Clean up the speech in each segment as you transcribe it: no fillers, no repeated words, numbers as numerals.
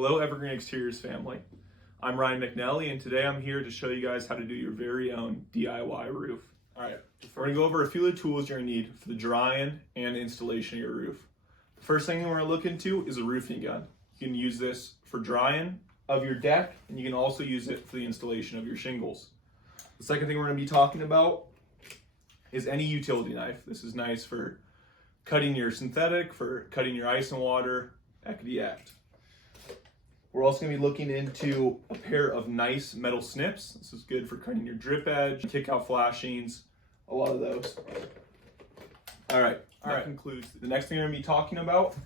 Hello Evergreen Exteriors family. I'm Ryan McNally and today I'm here to show you guys how to do your very own DIY roof. Alright, we're going to go over a few of the tools you're going to need for the drying and installation of your roof. The first thing we're going to look into is a roofing gun. You can use this for drying of your deck and you can also use it for the installation of your shingles. The second thing we're going to be talking about is any utility knife. This is nice for cutting your synthetic, for cutting your ice and water, ekity-ect. We're also going to be looking into a pair of nice metal snips. This is good for cutting your drip edge, kick out flashings, a lot of those. All right, that concludes. The next thing we're going to be talking about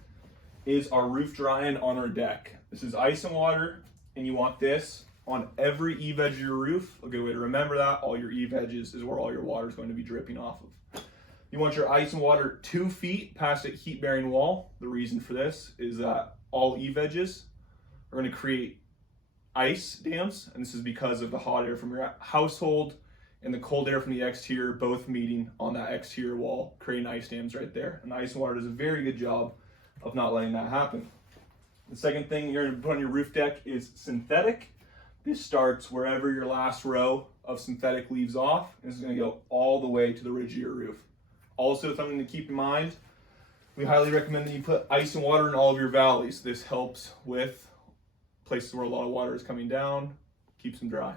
is our roof drying on our deck. This is ice and water, and you want this on every eave edge of your roof. A good way to remember that, all your eave edges is where all your water is going to be dripping off of. You want your ice and water 2 feet past a heat-bearing wall. The reason for this is that all eave edges are going to create ice dams, and this is because of the hot air from your household and the cold air from the exterior both meeting on that exterior wall, creating ice dams right there. And the ice and water does a very good job of not letting that happen. The second thing you're going to put on your roof deck is synthetic. This starts wherever your last row of synthetic leaves off, and this is going to go all the way to the ridge of your roof. Also, something to keep in mind, we highly recommend that you put ice and water in all of your valleys. This helps with places where a lot of water is coming down, keeps them dry.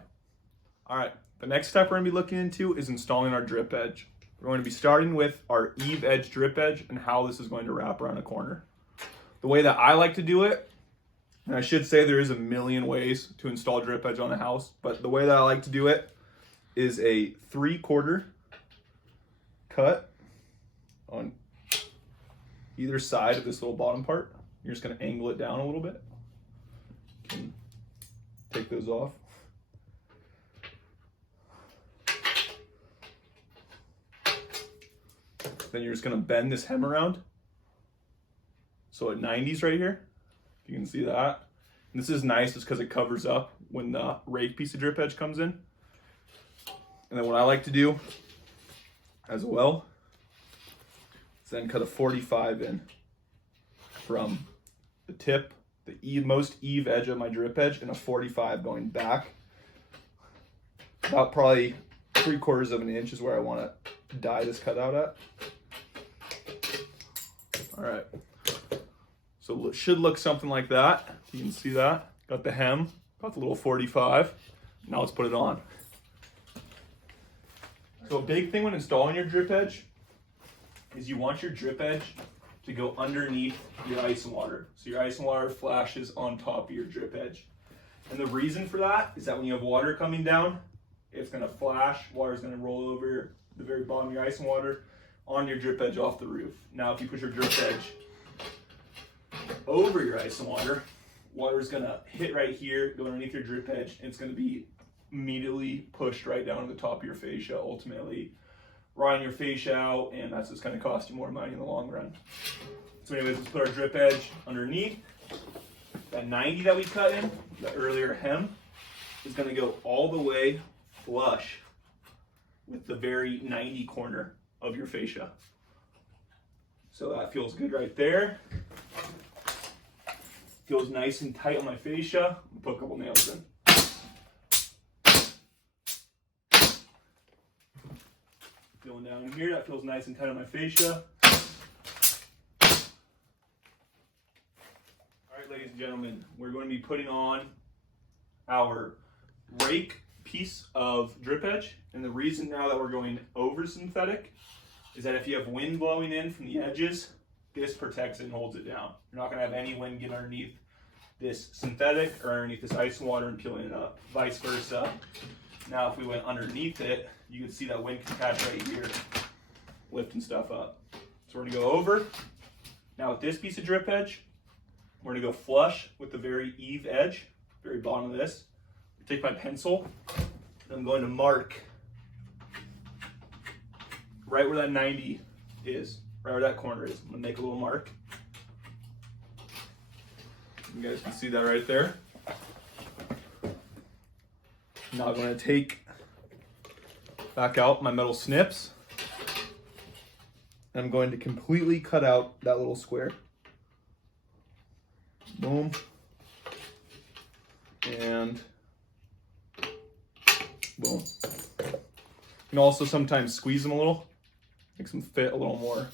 All right, the next step we're going to be looking into is installing our drip edge. We're going to be starting with our eave edge drip edge and how this is going to wrap around a corner. The way that I like to do it, and I should say there is a million ways to install drip edge on a house, but the way that I like to do it is a 3/4 cut on either side of this little bottom part. You're just going to angle it down a little bit. And take those off. Then you're just going to bend this hem around. So at 90s right here, if you can see that. And this is nice just because it covers up when the rake piece of drip edge comes in. And then what I like to do as well is then cut a 45 in from the tip, the most eave edge of my drip edge, and a 45 going back. About probably 3/4 of an inch is where I want to die this cutout at. All right. So it should look something like that. You can see that. Got the hem, got the little 45. Now let's put it on. So a big thing when installing your drip edge is you want your drip edge to go underneath your ice and water. So your ice and water flashes on top of your drip edge. And the reason for that is that when you have water coming down, it's gonna flash, water's gonna roll over the very bottom of your ice and water on your drip edge off the roof. Now if you put your drip edge over your ice and water is gonna hit right here, go underneath your drip edge, and it's gonna be immediately pushed right down to the top of your fascia, ultimately rotting your fascia out, and that's just going to cost you more money in the long run. So anyways, let's put our drip edge underneath. That 90 that we cut in, the earlier hem, is going to go all the way flush with the very 90 corner of your fascia. So that feels good right there. Feels nice and tight on my fascia. I'll put a couple nails in. Going down here, that feels nice and tight on my fascia. All right, ladies and gentlemen, we're going to be putting on our rake piece of drip edge. And the reason now that we're going over synthetic is that if you have wind blowing in from the edges, this protects it and holds it down. You're not going to have any wind get underneath this synthetic or underneath this ice and water and peeling it up, vice versa. Now if we went underneath it, you can see that wind can catch right here, lifting stuff up. So we're gonna go over. Now with this piece of drip edge, we're gonna go flush with the very eave edge, very bottom of this. Take my pencil, and I'm going to mark right where that 90 is, right where that corner is. I'm gonna make a little mark. You guys can see that right there. Now I'm going to take back out my metal snips, and I'm going to completely cut out that little square. Boom. And boom. You can also sometimes squeeze them a little, makes them fit a little more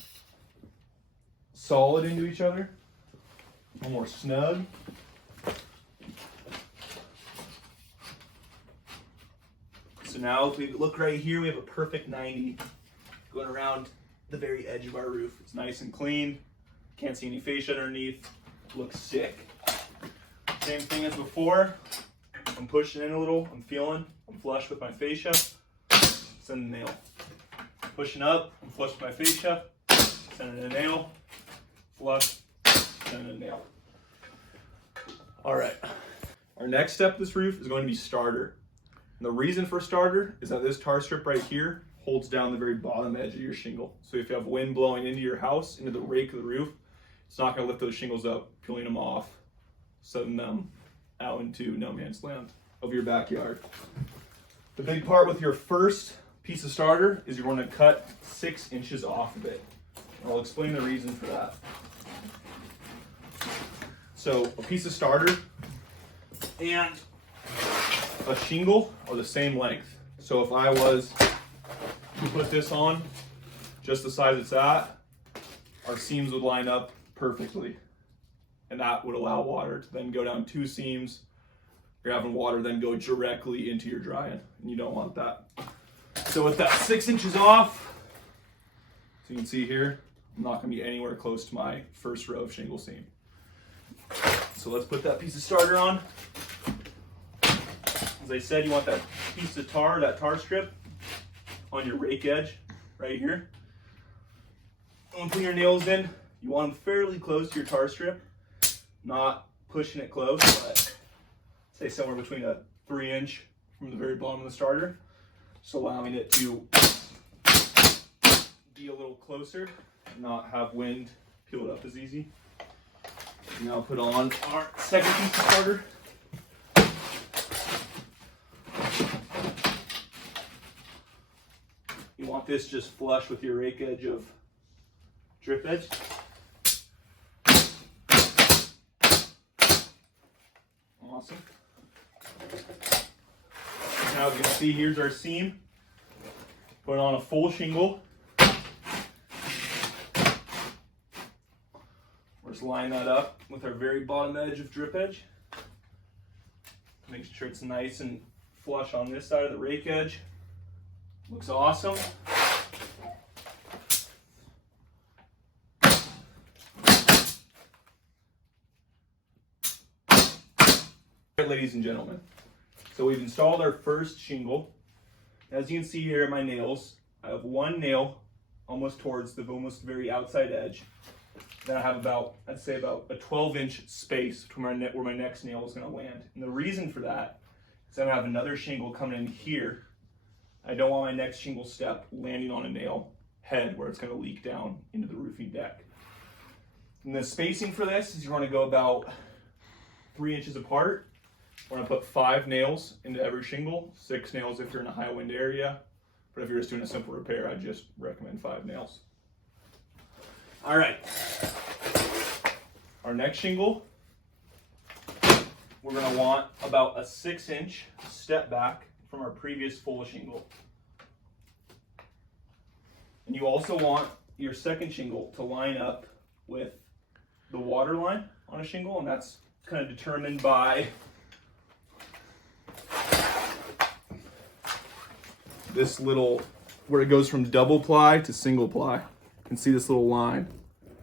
solid into each other, a little more snug. So now if we look right here, we have a perfect 90 going around the very edge of our roof. It's nice and clean. Can't see any fascia underneath. Looks sick. Same thing as before. I'm pushing in a little. I'm feeling. I'm flush with my fascia. Send the nail. Pushing up. I'm flush with my fascia. Send in a nail. Flush. Send in a nail. All right. Our next step of this roof is going to be starter. And the reason for starter is that this tar strip right here holds down the very bottom edge of your shingle. So if you have wind blowing into your house, into the rake of the roof, it's not going to lift those shingles up, peeling them off, sending them out into no man's land of your backyard. The big part with your first piece of starter is you're going to cut 6 inches off of it. I'll explain the reason for that. So a piece of starter and a shingle are the same length. So if I was to put this on just the size it's at, our seams would line up perfectly. And that would allow water to then go down 2 seams. You're having water then go directly into your drying, and you don't want that. So with that 6 inches off, so you can see here, I'm not gonna be anywhere close to my first row of shingle seam. So let's put that piece of starter on. As I said, you want that piece of tar, that tar strip, on your rake edge right here. When putting your nails in, you want them fairly close to your tar strip, not pushing it close, but say somewhere between a 3-inch from the very bottom of the starter, just allowing it to be a little closer and not have wind peel it up as easy. Now put on our second piece of starter. You want this just flush with your rake edge of drip edge. Awesome. Now as you can see, here's our seam. Put on a full shingle. We're just line that up with our very bottom edge of drip edge. Make sure it's nice and flush on this side of the rake edge. Looks awesome. All right, ladies and gentlemen, so we've installed our first shingle. As you can see here at my nails, I have one nail almost towards the almost very outside edge. Then I have about, I'd say about a 12-inch space where my next nail is going to land. And the reason for that is I have another shingle coming in here. I don't want my next shingle step landing on a nail head where it's going to leak down into the roofing deck. And the spacing for this is you want to go about 3 inches apart. We're going to put 5 nails into every shingle, 6 nails if you're in a high wind area. But if you're just doing a simple repair, I just recommend 5 nails. All right. Our next shingle, we're going to want about a 6-inch step back from our previous full shingle. And you also want your second shingle to line up with the water line on a shingle, and that's kind of determined by this little, where it goes from double ply to single ply. You can see this little line.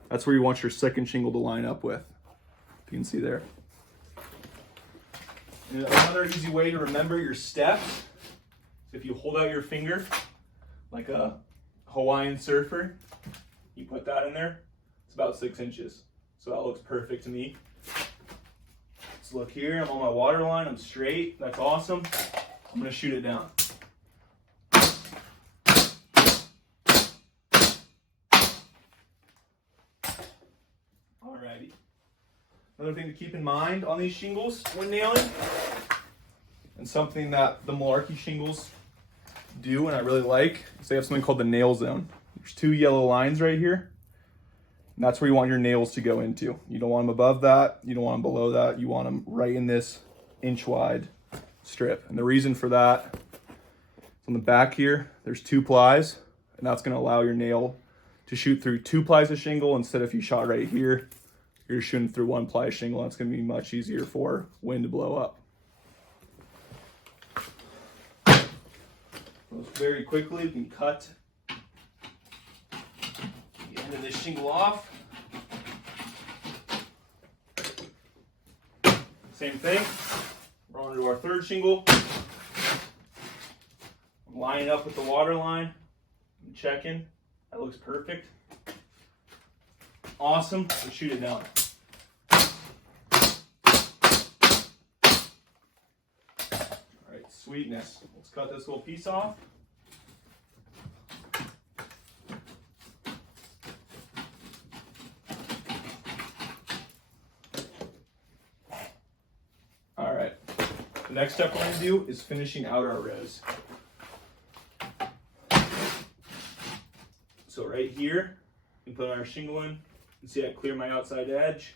That's where you want your second shingle to line up with. You can see there. And another easy way to remember your steps, if you hold out your finger like a Hawaiian surfer, you put that in there, it's about 6 inches. So that looks perfect to me. Let's look here, I'm on my water line, I'm straight, that's awesome. I'm gonna shoot it down. Alrighty. Another thing to keep in mind on these shingles when nailing, and something that the Malarkey shingles do and I really like, is they have something called the nail zone. There's 2 yellow lines right here, and that's where you want your nails to go into. You don't want them above that, you don't want them below that, you want them right in this inch wide strip. And the reason for that, on the back here, there's 2 plies, and that's gonna allow your nail to shoot through 2 plies of shingle instead of if you shot right here, you're shooting through 1 ply of shingle. That's gonna be much easier for wind to blow up. Very quickly, we can cut the end of this shingle off. Same thing, we're on to our 3rd shingle. I'm lining up with the water line, I'm checking, that looks perfect. Awesome, let's shoot it down. All right, sweetness. Let's cut this little piece off. All right, the next step we're gonna do is finishing out our res. So right here, we put our shingle in. You can see I clear my outside edge.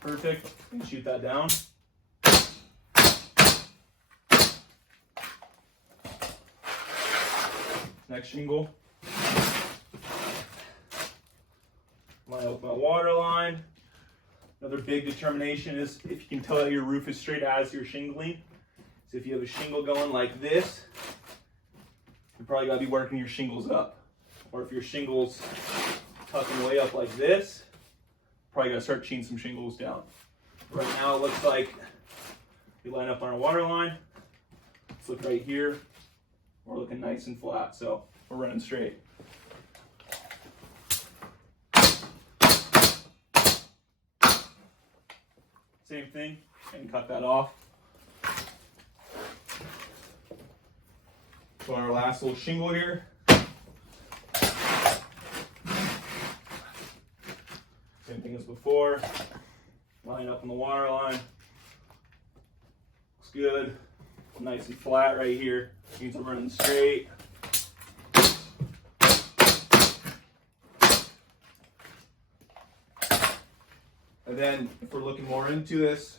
Perfect, and shoot that down. Next shingle. Line up my water line. Another big determination is if you can tell that your roof is straight as you're shingling. So if you have a shingle going like this, you probably gotta be working your shingles up. Or if your shingles tucking way up like this, probably gotta start cheating some shingles down. Right now it looks like we line up on our water line. Let's look right here. We're looking nice and flat, so we're running straight. Same thing, and cut that off. So on our last little shingle here, same thing as before. Line up on the water line. Looks good. Nice and flat right here. Means I'm running straight. And then if we're looking more into this,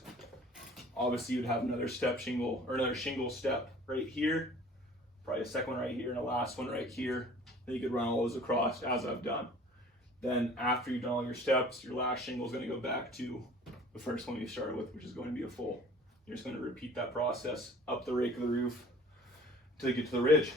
obviously you'd have another step shingle or another shingle step right here, probably a second one right here and a last one right here. Then you could run all those across as I've done. Then after you've done all your steps, your last shingle is going to go back to the first one you started with, which is going to be a full. You're just going to repeat that process up the rake of the roof until you get to the ridge.